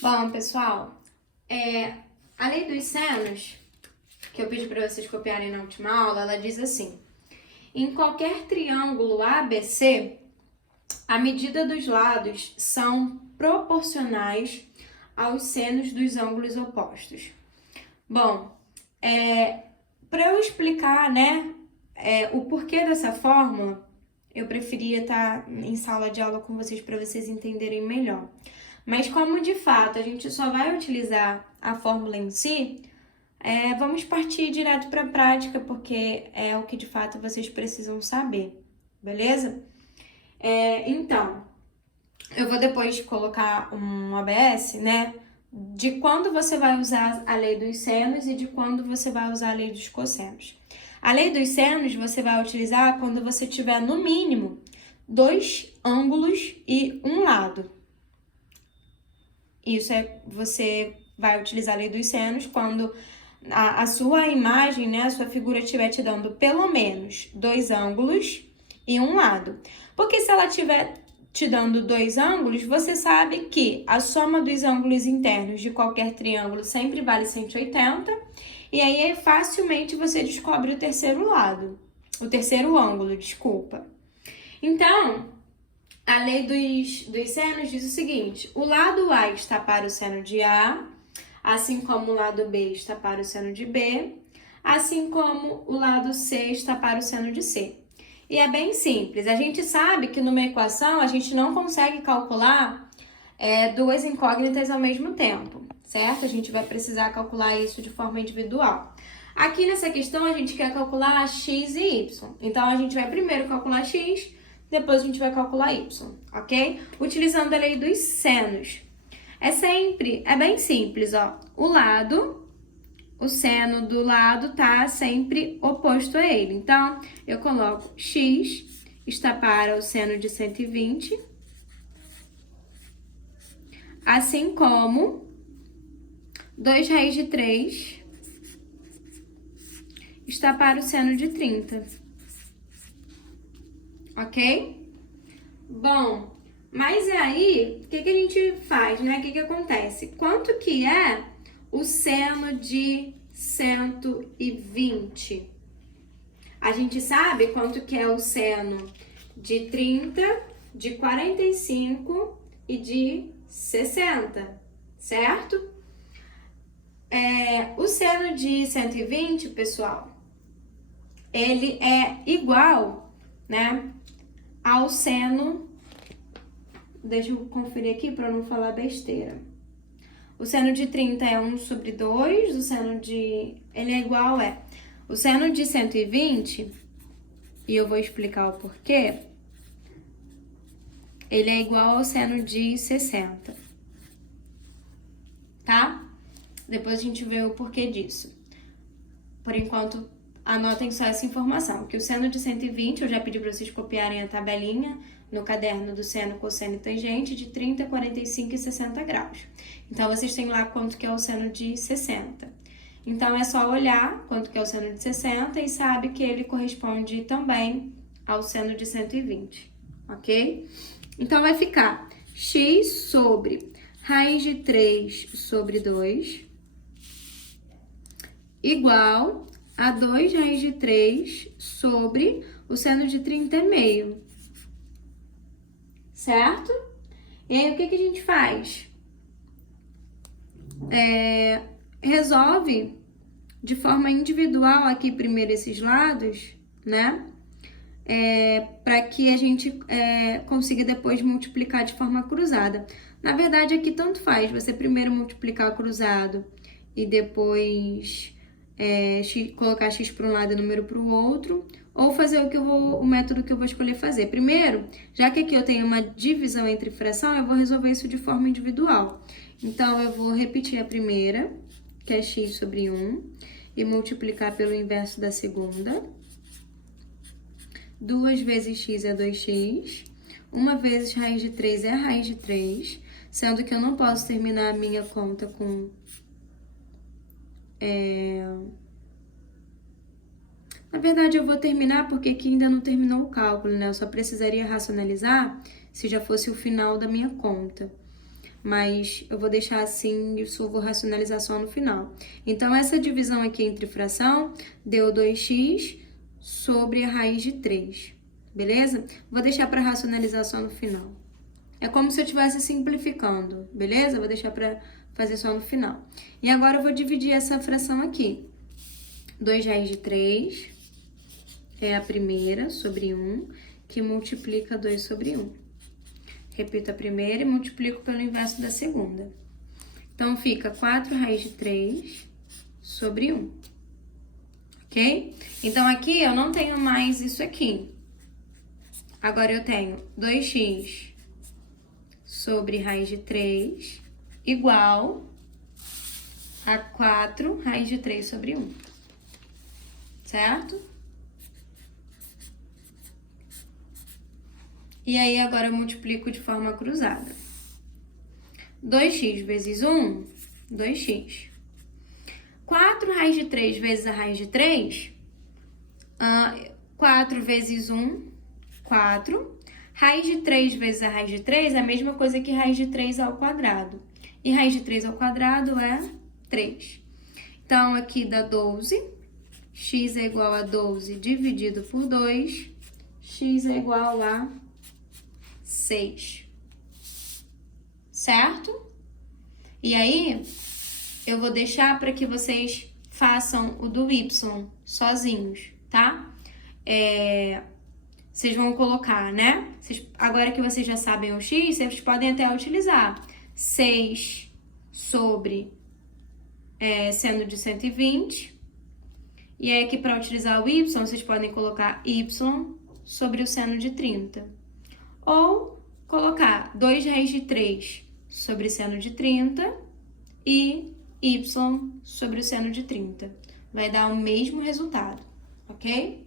Bom, pessoal, a lei dos senos, que eu pedi para vocês copiarem na última aula, ela diz assim: em qualquer triângulo ABC, a medida dos lados são proporcionais aos senos dos ângulos opostos. Bom, para eu explicar, o porquê dessa fórmula, eu preferia estar em sala de aula com vocês para vocês entenderem melhor. Mas como de fato a gente só vai utilizar a fórmula em si, vamos partir direto para a prática, porque é o que de fato vocês precisam saber, beleza? Então, eu vou depois colocar um ABS, de quando você vai usar a lei dos senos e de quando você vai usar a lei dos cossenos. A lei dos senos você vai utilizar quando você tiver, no mínimo, 2 ângulos e um lado. Você vai utilizar a lei dos senos quando a sua imagem, a sua figura estiver te dando pelo menos 2 ângulos e um lado. Porque se ela estiver te dando 2 ângulos, você sabe que a soma dos ângulos internos de qualquer triângulo sempre vale 180, e aí facilmente você descobre o terceiro ângulo, desculpa. Então, a lei dos senos diz o seguinte: o lado A está para o seno de A, assim como o lado B está para o seno de B, assim como o lado C está para o seno de C. E é bem simples. A gente sabe que numa equação a gente não consegue calcular duas incógnitas ao mesmo tempo, certo? A gente vai precisar calcular isso de forma individual. Aqui nessa questão a gente quer calcular x e y. Então a gente vai primeiro calcular x, depois a gente vai calcular y, ok? Utilizando a lei dos senos. É bem simples, ó. O seno do lado tá sempre oposto a ele. Então, eu coloco x está para o seno de 120, assim como 2 raiz de 3 está para o seno de 30. Ok? Bom, mas aí, o que a gente faz, né? O que acontece? Quanto que é o seno de 120? A gente sabe quanto que é o seno de 30, de 45 e de 60, certo? O seno de 120, pessoal, ele é igual, ao seno... Deixa eu conferir aqui para não falar besteira. O seno de 30 é 1 sobre 2, ele é igual o seno de 120, e eu vou explicar o porquê, ele é igual ao seno de 60, tá? Depois a gente vê o porquê disso. Por enquanto, anotem só essa informação, que o seno de 120, eu já pedi para vocês copiarem a tabelinha no caderno do seno, cosseno e tangente, de 30, 45 e 60 graus. Então, vocês têm lá quanto que é o seno de 60. Então, é só olhar quanto que é o seno de 60 e sabe que ele corresponde também ao seno de 120, ok? Então, vai ficar x sobre raiz de 3 sobre 2 igual a 2 raiz de 3 sobre o seno de 30 é meio. Certo? E aí, o que a gente faz? Resolve de forma individual aqui primeiro esses lados, para que a gente consiga depois multiplicar de forma cruzada. Na verdade, aqui tanto faz você primeiro multiplicar cruzado e depois colocar x para um lado e número para o outro, ou fazer o método que eu vou escolher fazer. Primeiro, já que aqui eu tenho uma divisão entre fração, eu vou resolver isso de forma individual. Então, eu vou repetir a primeira, que é x sobre 1, e multiplicar pelo inverso da segunda. 2 vezes x é 2x. 1 vezes raiz de 3 é a raiz de 3, sendo que eu não posso terminar a minha conta com... Na verdade, eu vou terminar porque aqui ainda não terminou o cálculo, Eu só precisaria racionalizar se já fosse o final da minha conta. mas eu vou deixar assim e só vou racionalizar só no final. Então, essa divisão aqui entre fração deu 2x sobre a raiz de 3, beleza? Vou deixar para racionalizar só no final. É como se eu estivesse simplificando, beleza? Vou deixar para fazer só no final. E agora eu vou dividir essa fração aqui. 2 raiz de 3 é a primeira sobre 1, que multiplica 2 sobre 1. Repito a primeira e multiplico pelo inverso da segunda. Então, fica 4 raiz de 3 sobre 1. Ok? Então, aqui eu não tenho mais isso aqui. Agora, eu tenho 2x sobre raiz de 3 igual a 4 raiz de 3 sobre 1. Certo? E aí, agora eu multiplico de forma cruzada. 2x vezes 1, 2x. 4 raiz de 3 vezes a raiz de 3, 4 vezes 1, 4. Raiz de 3 vezes a raiz de 3 é a mesma coisa que raiz de 3 ao quadrado. E raiz de 3 ao quadrado é 3. Então, aqui dá 12. X é igual a 12 dividido por 2. X é igual a 6. Certo? E aí, eu vou deixar para que vocês façam o do y sozinhos, tá? Vocês vão colocar, né? Agora que vocês já sabem o x, vocês podem até utilizar 6 sobre seno de 120. E aí, aqui para utilizar o y, vocês podem colocar y sobre o seno de 30. Ou colocar 2 raiz de 3 sobre seno de 30 e y sobre o seno de 30. Vai dar o mesmo resultado, ok?